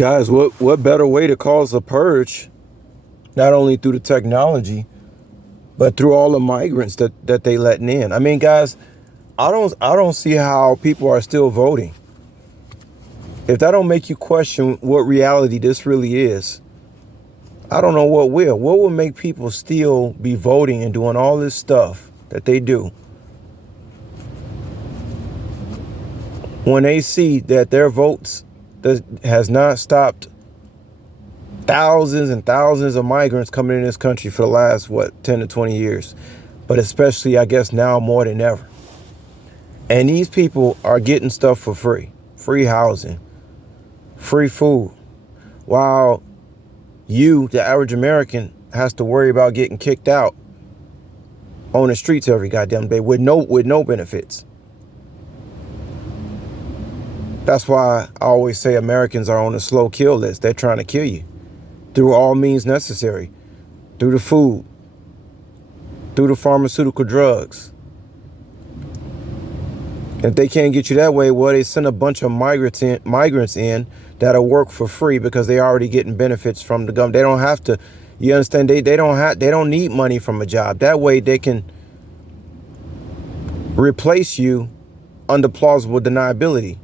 Guys, what better way to cause a purge, not only through the technology, but through all the migrants that they letting in? I mean, guys, I don't see how people are still voting. If that don't make you question what reality this really is, I don't know what will. What will make people still be voting and doing all this stuff that they do when they see that their votes that has not stopped thousands and thousands of migrants coming in this country for the last, 10 to 20 years, but especially, I guess, now more than ever. And these people are getting stuff for free housing, free food, while you, the average American, has to worry about getting kicked out on the streets every goddamn day with no benefits. That's why I always say Americans are on the slow kill list. They're trying to kill you through all means necessary, through the food, through the pharmaceutical drugs. If they can't get you that way, well, they send a bunch of migrants in that'll work for free because they already getting benefits from the government. They don't have to. You understand? They don't need money from a job. That way they can replace you under plausible deniability.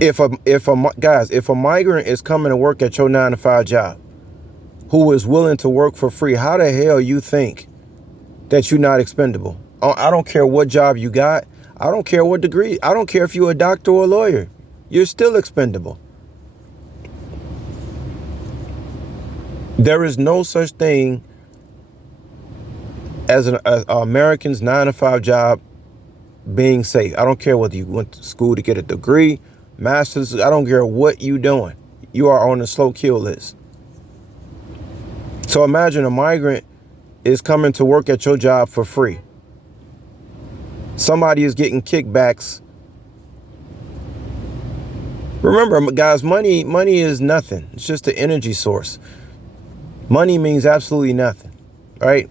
If a migrant is coming to work at your 9-to-5 job, who is willing to work for free, how the hell you think that you're not expendable? I don't care what job you got. I don't care what degree. I don't care if you're a doctor or a lawyer. You're still expendable. There is no such thing as an American's 9-to-5 job being safe. I don't care whether you went to school to get a degree, master's. I don't care what you're doing. You are on the slow kill list. So imagine a migrant is coming to work at your job for free. Somebody is getting kickbacks. Remember, guys, money is nothing. It's just an energy source. Money means absolutely nothing, right?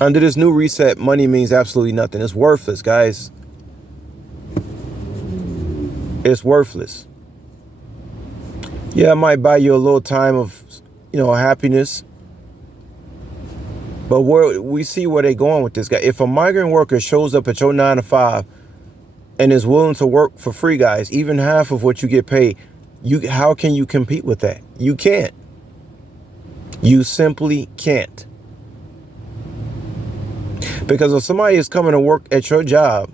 Under this new reset, money means absolutely nothing. It's worthless, guys. It's worthless. Yeah, it might buy you a little time of, happiness. But we see where they're going with this guy. If a migrant worker shows up at your 9-to-5 and is willing to work for free, guys, even half of what you get paid, how can you compete with that? You can't. You simply can't. Because if somebody is coming to work at your job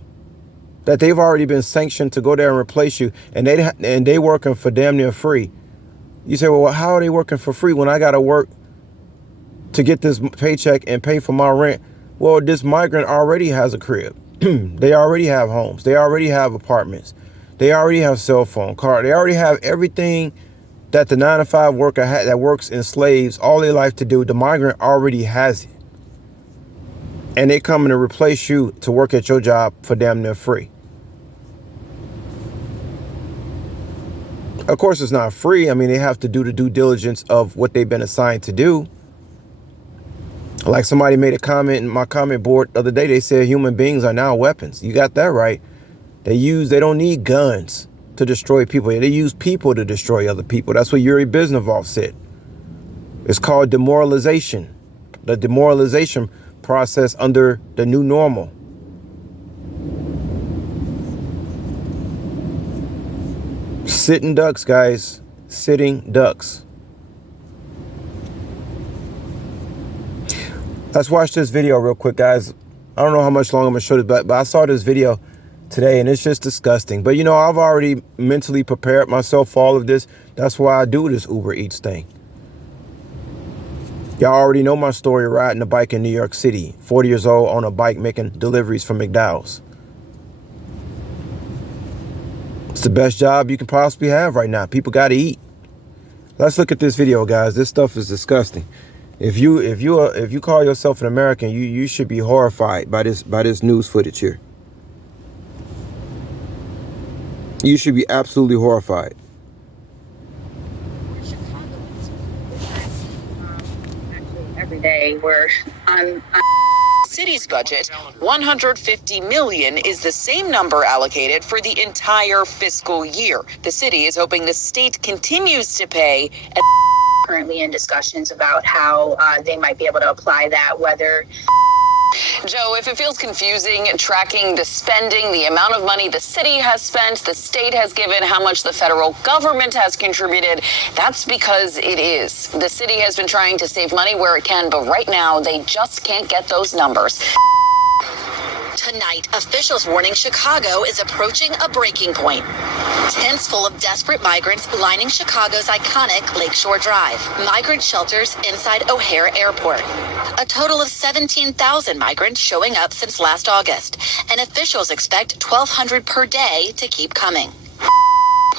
that they've already been sanctioned to go there and replace you, and they working for damn near free, you say, well, how are they working for free when I got to work to get this paycheck and pay for my rent? Well, this migrant already has a crib. They already have homes. They already have apartments. They already have cell phone, car. They already have everything that the 9-to-5 worker that works in slaves all their life to do. The migrant already has it. And they coming to replace you to work at your job for damn near free. Of course, it's not free. I mean, they have to do the due diligence of what they've been assigned to do. Like somebody made a comment in my comment board the other day. They said human beings are now weapons. You got that right. They don't need guns to destroy people. They use people to destroy other people. That's what Yuri Biznevov said. It's called demoralization. The demoralization process under the new normal. Sitting ducks, guys. Sitting ducks. Let's watch this video real quick, guys. I don't know how much longer I'm going to show this, but I saw this video today and it's just disgusting. But, I've already mentally prepared myself for all of this. That's why I do this Uber Eats thing. Y'all already know my story, riding a bike in New York City, 40 years old on a bike making deliveries from McDowell's. It's the best job you can possibly have right now. People got to eat. Let's look at this video, guys. This stuff is disgusting. If you call yourself an American, you should be horrified by this news footage here. You should be absolutely horrified. Every day where I'm city city's budget, $150 million is the same number allocated for the entire fiscal year. The city is hoping the state continues to pay. Currently in discussions about how they might be able to apply that, whether... Joe, if it feels confusing tracking the spending, the amount of money the city has spent, the state has given, how much the federal government has contributed, that's because it is. The city has been trying to save money where it can, but right now they just can't get those numbers. Tonight, officials warning Chicago is approaching a breaking point. Tents full of desperate migrants lining Chicago's iconic Lakeshore Drive. Migrant shelters inside O'Hare Airport. A total of 17,000 migrants showing up since last August, and officials expect 1,200 per day to keep coming.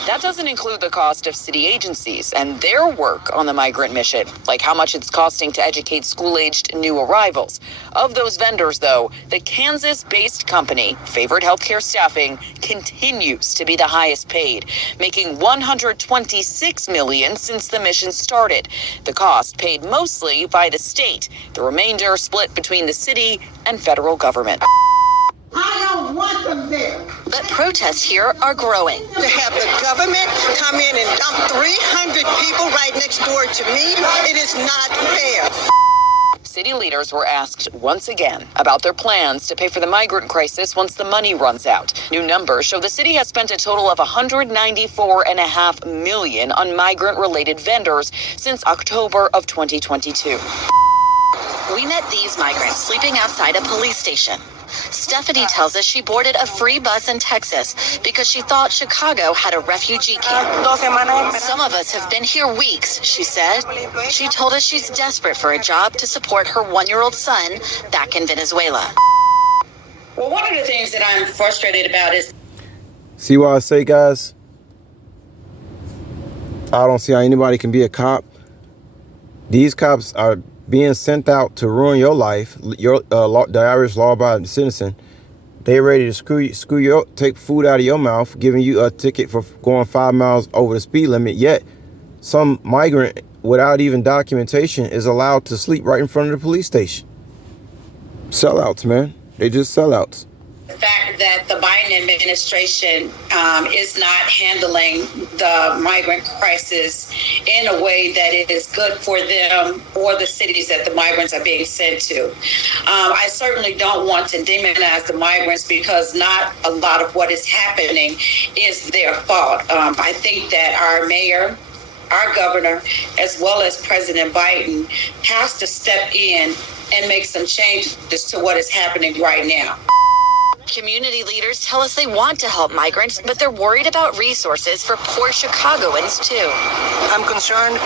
That doesn't include the cost of city agencies and their work on the migrant mission, like how much it's costing to educate school-aged new arrivals. Of those vendors, though, the Kansas-based company, Favored Healthcare Staffing, continues to be the highest paid, making $126 million since the mission started. The cost paid mostly by the state, the remainder split between the city and federal government. I don't want them there. But protests here are growing. To have the government come in and dump 300 people right next door to me, it is not fair. City leaders were asked once again about their plans to pay for the migrant crisis once the money runs out. New numbers show the city has spent a total of $194.5 million on migrant-related vendors since October of 2022. We met these migrants sleeping outside a police station. Stephanie tells us she boarded a free bus in Texas because she thought Chicago had a refugee camp. Some of us have been here weeks, she said. She told us she's desperate for a job to support her 1-year-old son back in Venezuela. Well, one of the things that I'm frustrated about is... See why I say, guys? I don't see how anybody can be a cop. These cops are being sent out to ruin your life, your the average law-abiding citizen. They ready to screw you, take food out of your mouth, giving you a ticket for going 5 miles over the speed limit. Yet, some migrant without even documentation is allowed to sleep right in front of the police station. Sellouts, man. They just sellouts. The fact that the Biden administration is not handling the migrant crisis in a way that it is good for them or the cities that the migrants are being sent to. I certainly don't want to demonize the migrants because not a lot of what is happening is their fault. I think that our mayor, our governor, as well as President Biden, has to step in and make some changes to what is happening right now. Community leaders tell us they want to help migrants, but they're worried about resources for poor Chicagoans, too. I'm concerned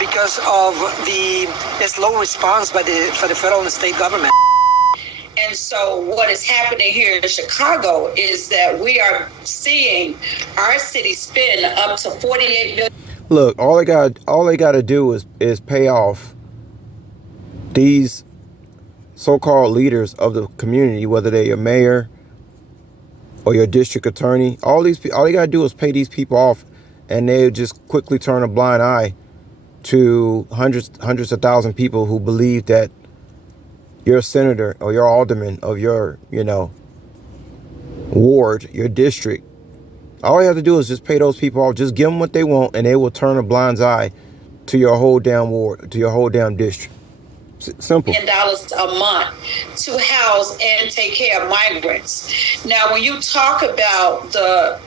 because of the slow response for the federal and state government. And so what is happening here in Chicago is that we are seeing our city spend up to $48 million. Look, all they got to do is pay off these so-called leaders of the community, whether they're your mayor or your district attorney. All they got to do is pay these people off, and they'll just quickly turn a blind eye to hundreds of thousand people who believe that your senator or your alderman of your, ward, your district, all you have to do is just pay those people off. Just give them what they want, and they will turn a blind eye to your whole damn ward, to your whole damn district. Simple. $1 a month to house and take care of migrants. Now, when you talk about the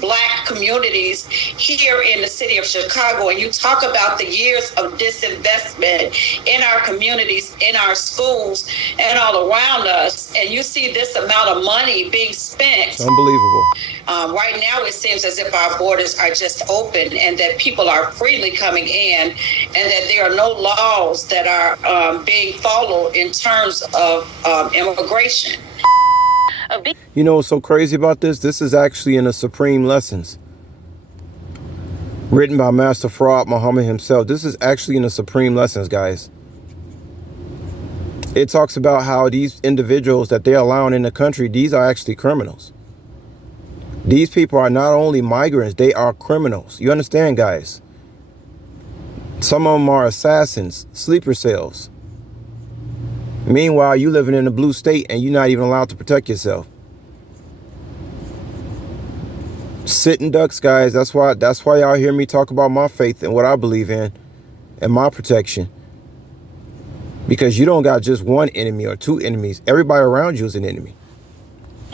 Black communities here in the city of Chicago, and you talk about the years of disinvestment in our communities, in our schools, and all around us, and you see this amount of money being spent. It's unbelievable. Right now, it seems as if our borders are just open and that people are freely coming in, and that there are no laws that are being followed in terms of immigration. You know what's so crazy about this? This is actually in the Supreme Lessons, written by Master Fraud Muhammad himself. This is actually in the Supreme Lessons, guys. It talks about how these individuals that they're allowing in the country, these are actually criminals. These people are not only migrants, they are criminals. You understand, guys? Some of them are assassins, sleeper cells. Meanwhile, you living in a blue state and you're not even allowed to protect yourself. Sitting ducks, guys. That's why y'all hear me talk about my faith and what I believe in and my protection. Because you don't got just one enemy or two enemies. Everybody around you is an enemy.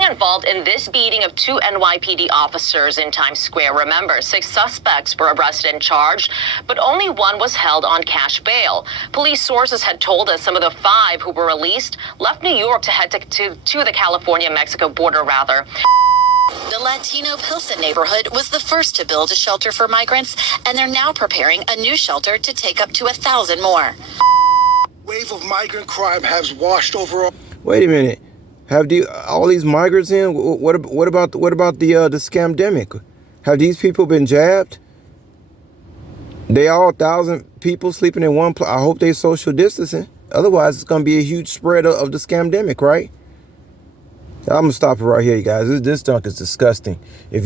Involved in this beating of two NYPD officers in Times Square. Remember, 6 suspects were arrested and charged, but only one was held on cash bail. Police sources had told us some of the 5 who were released left New York to head to the California-Mexico border, rather. The Latino Pilsen neighborhood was the first to build a shelter for migrants, and they're now preparing a new shelter to take up to 1,000 more. Wave of migrant crime has washed over. Wait a minute. Have all these migrants in? What about the scamdemic? Have these people been jabbed? They all 1,000 people sleeping in one place. I hope they social distancing. Otherwise, it's going to be a huge spread of the scamdemic, right? I'm gonna stop it right here, you guys. This junk is disgusting. If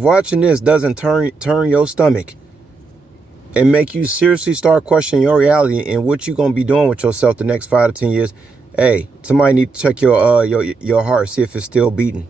watching this doesn't turn your stomach and make you seriously start questioning your reality and what you're gonna be doing with yourself the next 5 to 10 years, hey, somebody need to check your heart, see if it's still beating.